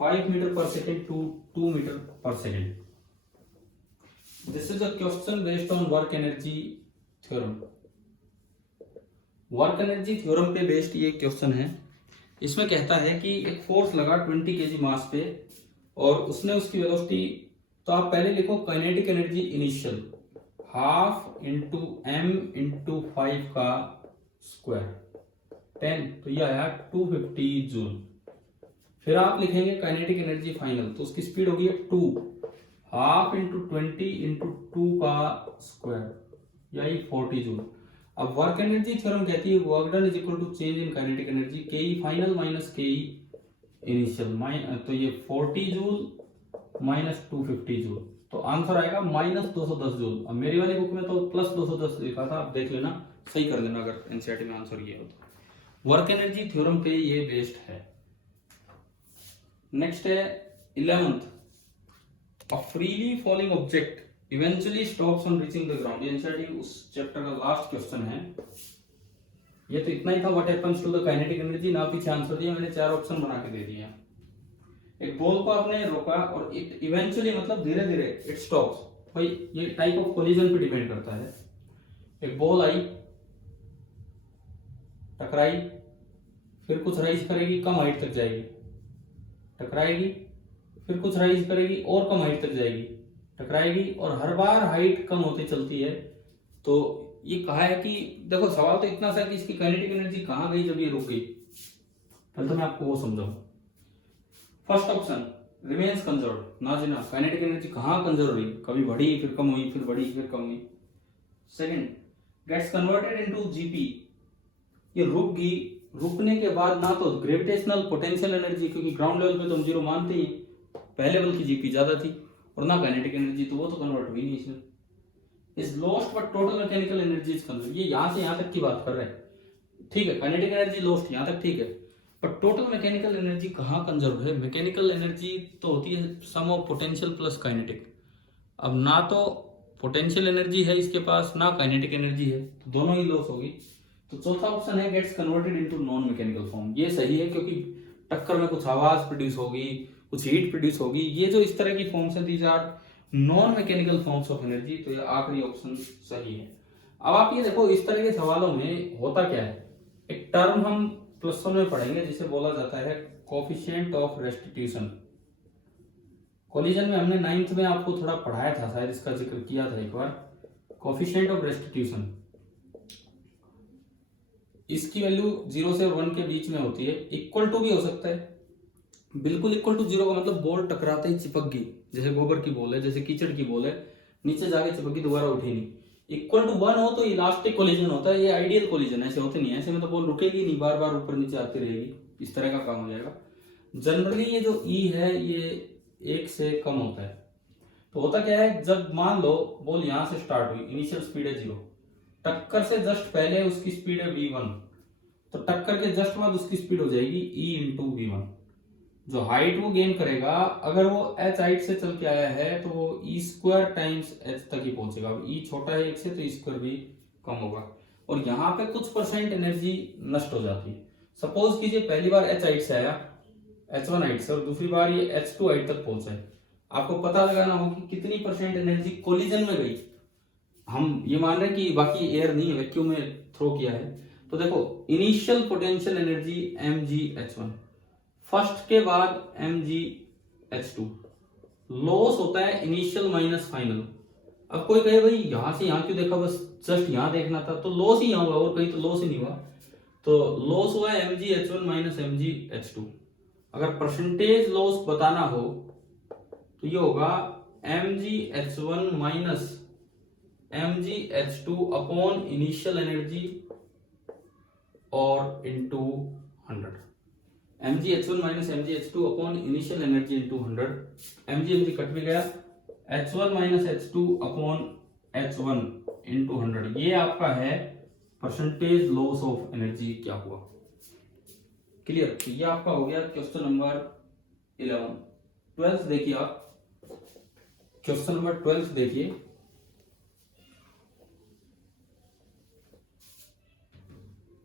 5 meter per second to 2 meter per second. This is a question based on work energy theorem. Work energy theorem पे based ये question है। इसमें कहता है कि एक force लगा 20 kg मास पे और उसने उसकी वेलोसिटी, तो आप पहले लिखो kinetic energy initial half into M into 5 का स्क्वायर 10, तो ये आया 250 जूल। फिर आप लिखेंगे काइनेटिक एनर्जी फाइनल, तो उसकी स्पीड होगी 2 हाफ इंटू 20 इंटू 2 का स्क्वायर यानी 40 जूल। अब वर्क एनर्जी थ्योरम कहती है work done is equal to change in kinetic energy K E final minus के ई इनिशियल, तो ये 40 जूल माइनस 250 जूल, तो आंसर आएगा माइनस 210 जूल। अब मेरी वाली बुक में तो प्लस 210 लिखा था, आप देख लेना, सही कर लेना अगर एनसीईआरटी में आंसर ये हो तो। वर्क एनर्जी थ्योरम पे ये बेस्ड है। नेक्स्ट है 11th, a freely falling object eventually stops on reaching the ground. ये एनसीईआरटी उस चैप्टर का लास्ट क्वेश्चन है। ये तो इतना ही था, what happens to the kinetic energy, ना पीछे आंसर दिया, मैंने 4 ऑप्शन बना के दे दिए। एक बॉल को आपने रोका और इट इवेंचुअली मतलब धीरे धीरे इट स्टॉप्स। भाई ये टाइप ऑफ कोलिजन पे डिपेंड करता है। एक बॉल आई, टकराई, फिर कुछ राइज करेगी, कम हाइट तक जाएगी, टकराएगी, फिर कुछ राइज करेगी और कम हाइट तक जाएगी, टकराएगी, और हर बार हाइट कम होती चलती है। तो ये कहा है कि देखो सवाल तो इतना सा कि इसकी काइनेटिक एनर्जी कहां गई जब ये रुक गई। पहले तो मैं आपको वो समझाऊं। फर्स्ट ऑप्शन रिमेन्स कंजर्व, ना जी ना, काइनेटिक एनर्जी कहां कंजर्व रही, कभी बढ़ी फिर कम हुई, फिर बढ़ी फिर कम हुई। Second gets converted into GP, ये रुक गई, रुकने के बाद ना तो ग्रेविटेशनल पोटेंशियल एनर्जी, क्योंकि ग्राउंड लेवल पे तो हम 0 मानते ही, पहले बल्कि जीपी ज्यादा थी, और ना काइनेटिक एनर्जी, तो वो तो कन्वर्ट हुई नहीं इसमें। Is lost but total mechanical energy is conserve, ये यहां से यहां तक की बात कर रहे हैं। ठीक है, काइनेटिक एनर्जी लॉस्ट यहाँ तक ठीक है, पर टोटल मैकेनिकल एनर्जी कहाँ कंजर्व है? मैकेनिकल एनर्जी तो होती है सम ऑफ पोटेंशियल प्लस काइनेटिक। अब ना तो पोटेंशियल एनर्जी है इसके पास, ना काइनेटिक एनर्जी है, तो दोनों ही लॉस होगी। तो चौथा ऑप्शन है gets converted into non mechanical form. ये सही है क्योंकि टक्कर में कुछ आवाज प्रोड्यूस होगी, कुछ हीट प्रोड्यूस होगी। ये जो इस तरह की फॉर्म्स है these are non mechanical forms of energy. तो ये आखिरी ऑप्शन सही है। अब आप ये देखो, इस तरह के सवालों में होता क्या है, एक टर्म हम प्लस वन में पढ़ेंगे जिसे बोला जाता है कोफिशिएंट ऑफ रेस्टिट्यूशन। कॉलिजन में हमने 9th में आपको थोड़ा पढ़ाया था, शायद इसका जिक्र किया था एक बार। कोफिशिएंट ऑफ रेस्टिट्यूशन, इसकी वैल्यू 0 से 1 के बीच में होती है। इक्वल टू भी हो सकता है, बिल्कुल इक्वल टू 0 का मतलब बॉल टकराते ही चिपक गई, जैसे गोबर की बॉल है, जैसे कीचड़ की बॉल है, नीचे जाके चिपक गई, दोबारा उठी नहीं। इक्वल टू 1 हो तो इलास्टिक कोलिजन होता है, ये आइडियल कोलिजन है, ऐसे होते नहीं है। ऐसे में तो बॉल रुकेगी नहीं, बार बार ऊपर नीचे आती रहेगी, इस तरह का काम हो जाएगा। जनरली ये जो ई है ये 1 से कम होता है। तो होता क्या है, जब मान लो बॉल यहां से स्टार्ट हुई, इनिशियल स्पीड है 0, टक्कर से जस्ट पहले उसकी स्पीड है v1, तो टक्कर के जस्ट बाद उसकी स्पीड हो जाएगी e इंटू v1। जो हाइट वो गेन करेगा, अगर वो h हाइट से चल के आया है तो वो e स्क्वायर टाइम्स h तक ही पहुंचेगा। e छोटा है 1 से तो e स्क्वायर भी कम होगा, और यहाँ पे कुछ परसेंट एनर्जी नष्ट हो जाती है। सपोज कीजिए पहली बार h हाइट से आया, h1 हाइट से, और दूसरी बार ये h2 हाइट तक पहुंचा है। आपको पता लगाना हो कि कितनी परसेंट एनर्जी कोलिजन में गई। हम ये मान रहे हैं कि बाकी एयर नहीं है, वैक्यूम में थ्रो किया है। तो देखो, initial potential energy mgh1, first के बाद mgh2, लॉस होता है इनिशियल माइनस फाइनल। अब कोई कहे भाई यहां से यहां क्यों देखा, बस जस्ट यहां देखना था, तो लॉस ही यहां हुआ, और कहीं तो लॉस ही नहीं हुआ। तो लॉस हुआ है mgh1 माइनस mgh2। अगर परसेंटेज लॉस बताना हो तो ये होगा mgh1 minus mgh2 upon initial energy और into 100। mgh1 minus mgh2 upon initial energy into 100। mg cut भी गया, h1 minus h2 upon h1 into 100। ये आपका है परसेंटेज लॉस ऑफ एनर्जी क्या हुआ। क्लियर? तो ये आपका हो गया क्वेश्चन नंबर 11। 12th देखिए आप, क्वेश्चन नंबर 12 देखिए।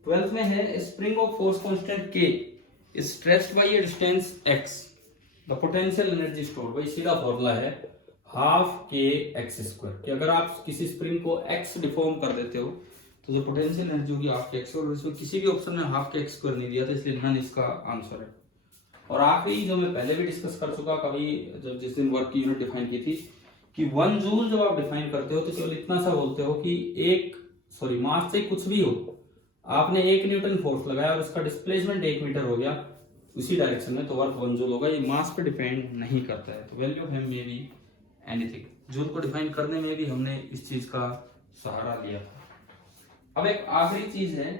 ट्वेल्थ में है spring of force constant K is stretched by a distance x, the potential energy stored। भाई सीधा फॉर्मूला है हाफ के एक्स स्क्वायर, कि अगर आप किसी स्प्रिंग को x डिफॉर्म कर देते हो तो जो पोटेंशियल एनर्जी होगी हाफ के एक्स, और इसमें किसी भी ऑप्शन में हाफ के एक्स स्क्वायर नहीं दिया था, इसलिए नन इसका आंसर है। और आखिरी जो मैं पहले भी डिस्कस कर चुका कभी, जब जिस दिन वर्क की यूनिट डिफाइन की थी, कि 1 जूल जब आप डिफाइन करते हो तो केवल इतना सा बोलते हो कि मास से कुछ भी हो, आपने 1 न्यूटन फोर्स लगाया और उसका डिस्प्लेसमेंट 1 मीटर हो गया उसी डायरेक्शन में, तो वर्क 1 जूल होगा। ये मास पे डिपेंड नहीं करता है। तो वैल्यू ऑफ एम में भी एनीथिंग। जूल को डिफाइन करने में भी हमने इस चीज का सहारा लिया था। अब एक आखिरी चीज है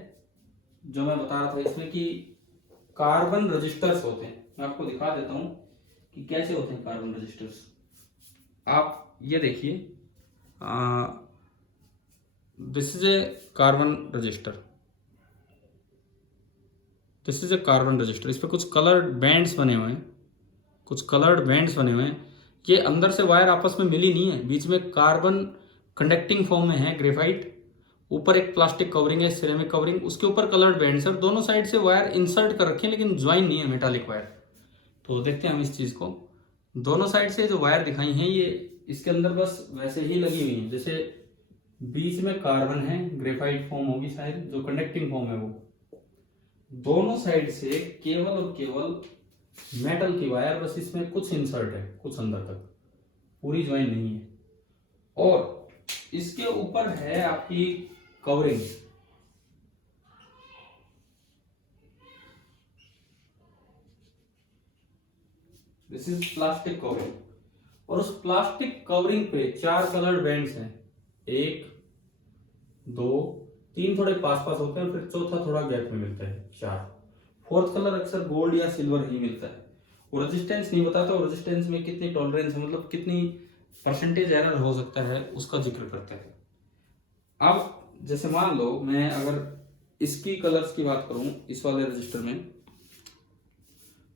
जो मैं बता रहा था इसमें, कि कार्बन रजिस्टर्स होते हैं। मैं आपको दिखा देता हूं कि कैसे होते हैं कार्बन रजिस्टर्स। आप ये देखिए, this is a carbon register, this is a carbon register. इस पर कुछ कलर्ड बैंड्स बने हुए हैं, कुछ कलर्ड बैंड्स बने हुए हैं। ये अंदर से वायर आपस में मिली नहीं है, बीच में कार्बन कंडक्टिंग फॉर्म में है ग्रेफाइट, ऊपर एक प्लास्टिक कवरिंग है, सिरेमिक कवरिंग, उसके ऊपर कलर्ड बैंड्स है, और दोनों साइड से वायर इंसर्ट कर रखे हैं लेकिन ज्वाइन नहीं है, मेटालिक वायर। तो देखते हैं हम इस चीज को। दोनों साइड से जो वायर दिखाई हैं ये इसके अंदर बस वैसे ही लगी हुई है, जैसे बीच में कार्बन है, ग्रेफाइट फॉर्म होगी शायद, जो कंडक्टिंग फॉर्म है वो। दोनों साइड से केवल और केवल मेटल की वायर, बस इसमें कुछ इंसर्ट है, कुछ अंदर तक, पूरी ज्वाइन नहीं है। और इसके ऊपर है आपकी covering, this is plastic covering, और उस प्लास्टिक कवरिंग पे 4 कलर्ड बैंड्स हैं, 1 2 3 थोड़े पास पास होते हैं, फिर चौथा थोड़ा गैप में मिलता है, 4। फोर्थ कलर अक्सर गोल्ड या सिल्वर ही मिलता है। वो रेजिस्टेंस नहीं बताता, और रेजिस्टेंस में कितनी टॉलरेंस है, मतलब कितनी परसेंटेज एरर हो सकता है, उसका जिक्र करता है। अब जैसे मान लो मैं अगर इसकी कलर्स की बात करूं इस वाले रजिस्टर में,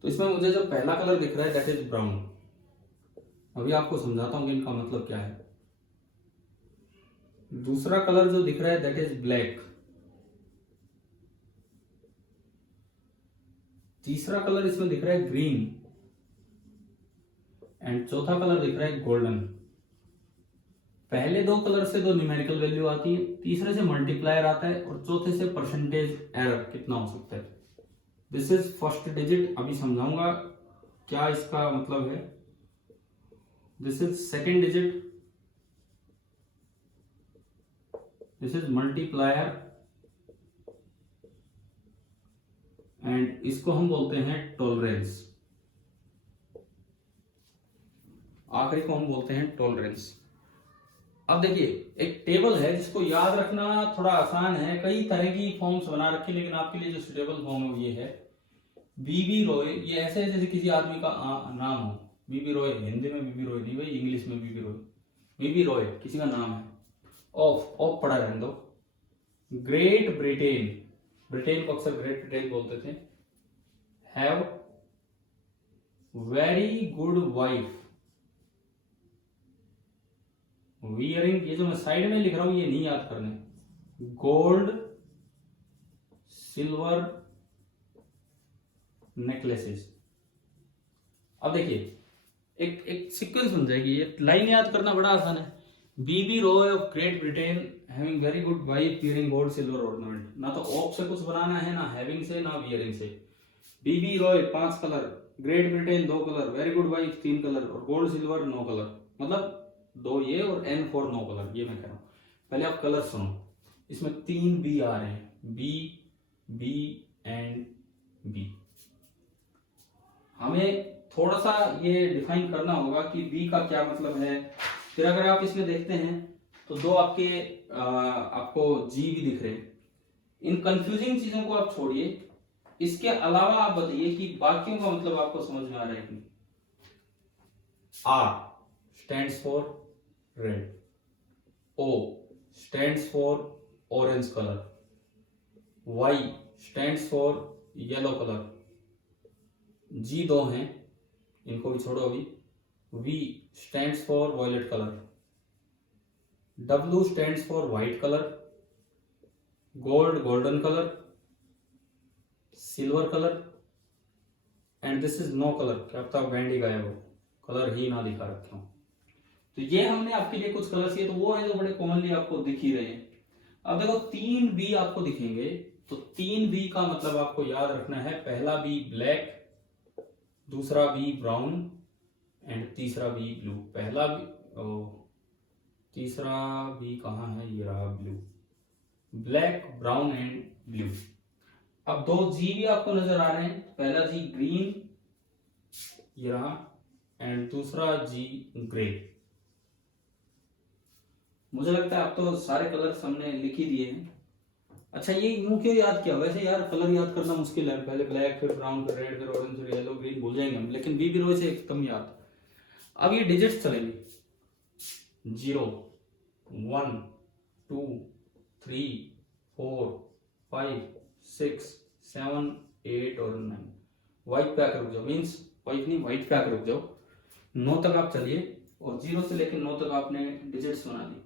तो इसमें मुझे जो पहला कलर दिख रहा है दैट इज ब्राउन। अभी आपको समझाता हूं कि इनका मतलब क्या है। दूसरा कलर जो दिख रहा है दैट इज ब्लैक। तीसरा कलर इसमें दिख रहा है ग्रीन एंड चौथा कलर दिख रहा है गोल्डन। पहले दो कलर से दो न्यूमेरिकल वैल्यू आती है, तीसरे से मल्टीप्लायर आता है और चौथे से परसेंटेज एरर कितना हो सकता है। दिस इज फर्स्ट डिजिट, अभी समझाऊंगा क्या इसका मतलब है। This is second digit, this is multiplier and इसको हम बोलते हैं टॉलरेंस। आखिरी को हम बोलते हैं टॉलरेंस। अब देखिए एक टेबल है जिसको याद रखना थोड़ा आसान है, कई तरह की फॉर्म्स बना रखी, लेकिन आपके लिए जो सुटेबल फॉर्म है वो ये है बीबी रॉय। ये ऐसे है जैसे किसी आदमी का नाम हो। बीबी रॉय, हिंदी में बीबी रॉय नहीं भाई, इंग्लिश में बीबी रॉय। बीबी रॉय किसी का नाम है। ऑफ पढ़ा रहने दो। ग्रेट ब्रिटेन, ब्रिटेन को अक्सर ग्रेट ब्रिटेन बोलते थे। Have very good wife. Wearing, ये जो मैं साइड में लिख रहा हूं ये नहीं याद करने। Gold silver necklaces. अब देखिए एक एक सीक्वेंस बन जाएगी, ये लाइन याद करना बड़ा आसान है। BB Roy of Great Britain having very good wife wearing gold silver ornament. ना तो ऑफ से कुछ बनाना है, ना हैविंग से, ना वियरिंग से। BB Roy 5 colour, Great Britain 2 colour, very good wife 3 colour और गोल्ड सिल्वर 9 कलर। मतलब 2 ये और N फॉर 9 कलर, ये मैं कह रहा हूं। पहले आप कलर सुनो, इसमें 3 बी आ रहे हैं, बी बी एंड बी। हमें थोड़ा सा ये डिफाइन करना होगा कि बी का क्या मतलब है। फिर अगर आप इसमें देखते हैं तो 2 आपको जी भी दिख रहे हैं। इन कंफ्यूजिंग चीजों को आप छोड़िए, इसके अलावा आप बताइए कि बाकियों का मतलब आपको समझ में आ रहा है कि R stands for red, O stands for orange colour, Y stands for yellow colour, G 2 हैं, इनको भी छोड़ो अभी। V stands for violet colour, W stands for white colour, gold golden colour, silver colour and this is no colour. क्या पता band ही गायब हो, colour ही ना दिखा रखे हो। तो ये हमने आपके लिए कुछ कलर्स किए, तो वो है जो बड़े कॉमनली आपको दिख ही रहे हैं। अब देखो 3 बी आपको दिखेंगे, तो 3 बी का मतलब आपको याद रखना है। पहला बी ब्लैक, दूसरा बी ब्राउन एंड तीसरा बी ब्लू। पहला बी तीसरा बी कहाँ है, ये रहा blue. Black brown and blue. अब 2 जी भी आपको नजर आ रहे हैं। पहला जी ग्रीन, ये रहा, एंड दूसरा जी ग्रे। मुझे लगता है आप तो सारे कलर्स हमने लिख ही दिए हैं। अच्छा ये यूं क्यों याद किया? वैसे यार कलर याद करना मुश्किल है, पहले ब्लैक फिर ब्राउन फिर रेड फिर ऑरेंज फिर येलो ग्रीन भूल जाएंगे हम, लेकिन बीबी रॉय से एकदम याद। अब ये डिजिट्स चलेंगे 0 1 2 3 4 5 6 7 8 और 9। वाइट पे आकर रुक जाओ, मीन्स वाइट नहीं व्हाइट पे आकर रुक जाओ। 9 तक आप चलिए और 0 से लेकर 9 तक आपने डिजिट्स बना दी।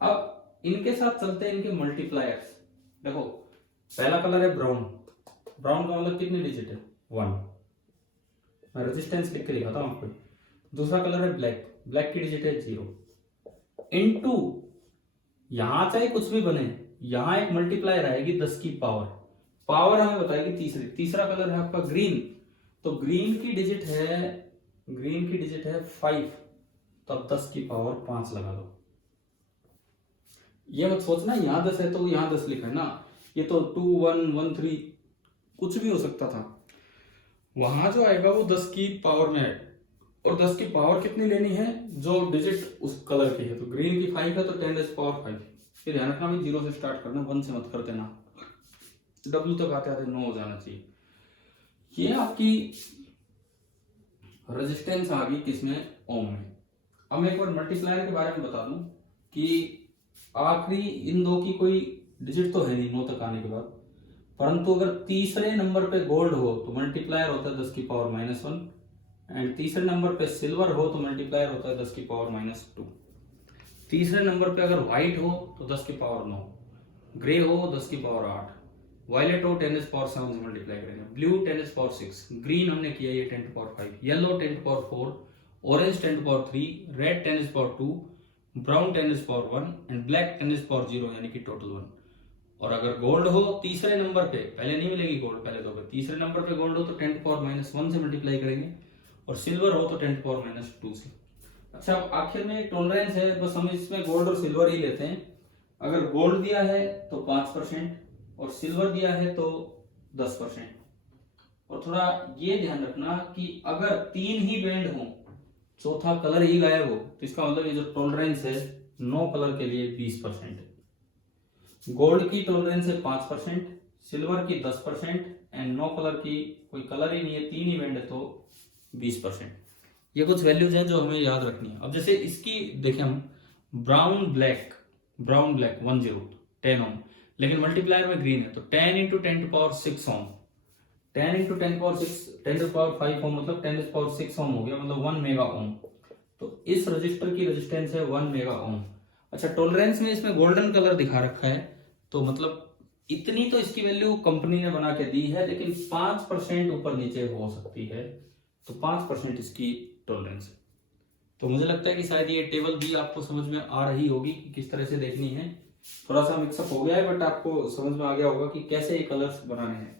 अब इनके साथ चलते हैं इनके मल्टीप्लायर्स। देखो पहला कलर है ब्राउन, ब्राउन का मतलब कितने डिजिट है 1, मैं रेजिस्टेंस लिख के दिखाता हूं आपको। दूसरा कलर है ब्लैक, ब्लैक की डिजिट है 0 इनटू, यहां चाहे कुछ भी बने, यहां एक मल्टीप्लायर आएगी 10 की पावर, पावर हमें बताएगी तीसरी। तीसरा कलर है आपका ग्रीन, तो ग्रीन की डिजिट है 5, तो अब 10 की पावर 5 लगा दो। ये मत सोचना यहां 10 है तो यहां 10 लिखा है ना, ये तो 2 1 1 3 कुछ भी हो सकता था। वहां जो आएगा वो 10 की पावर में है, और 10 की पावर कितनी लेनी है जो डिजिट उस कलर की है। तो ग्रीन की 5 है तो 10⁻5। फिर ध्यान रखना भी 0 से स्टार्ट करना, 1 से मत कर देना, W तक आते आते 9 हो जाना चाहिए। ये आपकी रेजिस्टेंस आ गई किसमें, ओम में। अब मैं एक बार मल्टीप्लायर के बारे में बता दूं कि आखिरी इन दो की कोई डिजिट तो है नहीं 9 तक आने के बाद, परंतु अगर तीसरे नंबर पे गोल्ड हो तो मल्टीप्लायर होता है 10 की पावर -1, एंड तीसरे नंबर पे सिल्वर हो तो मल्टीप्लायर होता है 10 की पावर -2। तीसरे नंबर पे अगर व्हाइट हो तो 10 की पावर 9, ग्रे हो 10 की पावर 8, वायलेट हो 10 पावर 7 से मल्टीप्लाई करेंगे, ब्लू 10 पावर 6, ग्रीन हमने किया ये 10 power 5, yellow 10 power 4, orange 10 power 3, red 10 power 2, brown 10 power 1 and black 10 power 0, यानी कि टोटल 1। और अगर गोल्ड हो तीसरे नंबर पे, पहले नहीं मिलेगी गोल्ड, पहले तो तीसरे नंबर पे गोल्ड हो तो 10 पावर -1 से मल्टीप्लाई करेंगे, और सिल्वर हो तो 10 पावर -2 से। अच्छा, अब आखिर में टॉलरेंस है, बस हम इसमें गोल्ड और सिल्वर ही लेते हैं। अगर गोल्ड दिया है तो 5% और सिल्वर दिया है तो 10%। और थोड़ा ये ध्यान रखना कि अगर 3 ही बैंड हो, चौथा कलर ही गायब हो, तो इसका मतलब ये जो टॉलरेंस है 9 कलर के लिए 20%। गोल्ड की टॉलरेंस है 5%, सिल्वर की 10% एंड 9 कलर की कोई कलर ही नहीं है, 3 ही बैंड है तो 20%। ये कुछ वैल्यूज हैं जो हमें याद रखनी है। अब जैसे इसकी देखें हम, ब्राउन ब्लैक 10 ओम, लेकिन मल्टीप्लायर में ग्रीन है तो 10 इंटू 10 पावर 6 ओम, 10 इंटू 10 पावर 6, 10 पावर 5 ओम, मतलब 10 पावर 6 ओम हो गया, मतलब 1 मेगा ओम। तो इस रजिस्टर की रेजिस्टेंस है 1 मेगा ओम। अच्छा, टॉलरेंस में इसमें गोल्डन कलर दिखा रखा है, तो मतलब इतनी तो इसकी वैल्यू कंपनी ने बना के दी है, लेकिन 5% ऊपर नीचे हो सकती है, तो 5% इसकी टॉलरेंस है। तो मुझे लगता है कि शायद ये टेबल भी आपको समझ में आ रही होगी कि किस तरह से देखनी है। थोड़ा सा मिक्सअप हो गया है, बट आपको समझ में आ गया होगा कि कैसे ये कलर्स बनाने हैं।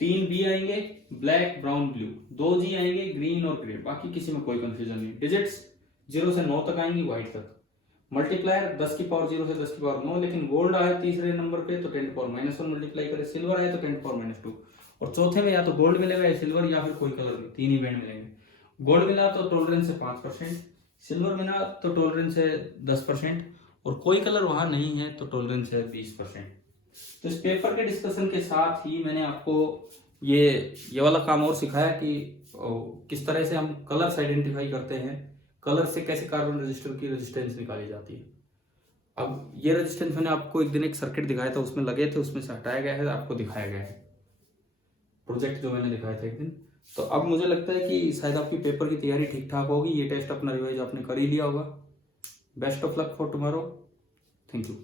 3 बी आएंगे, ब्लैक ब्राउन ब्लू, 2 जी आएंगे, ग्रीन और ग्रे, बाकी किसी में कोई कंफ्यूजन नहीं। डिजिट्स 0 से 9 तक आएंगी, व्हाइट तक। मल्टीप्लायर 10 की पावर 0 से 10 की पावर 9, लेकिन गोल्ड आया तीसरे नंबर पे तो 10 पावर -1 मल्टीप्लाई करे, सिल्वर आया तो 10 पावर -2, और चौथे में या तो गोल्ड मिलेगा या सिल्वर या फिर कोई कलर नहीं, 3 ही बैंड मिलेंगे। गोल्ड मिला तो टॉलरेंस है 5%, सिल्वर मिला तो टॉलरेंस है 10%, और कोई कलर वहां नहीं है तो टॉलरेंस है 20%। तो इस पेपर के डिस्कशन के साथ ही मैंने आपको ये वाला काम और सिखाया कि किस तरह से हम कलर्स आइडेंटिफाई करते हैं, कलर से कैसे कार्बन रजिस्टर की रेजिस्टेंस निकाली जाती है। अब ये रेजिस्टेंस मैंने आपको एक दिन एक सर्किट दिखाया था, उसमें लगे थे, उसमें से हटाया गया है, आपको दिखाया गया है प्रोजेक्ट जो मैंने दिखाया था एक दिन। तो अब मुझे लगता है कि शायद आपकी पेपर की तैयारी ठीक ठाक होगी, ये टेस्ट अपना रिवाइज आपने कर ही लिया होगा। Best of luck for tomorrow. Thank you.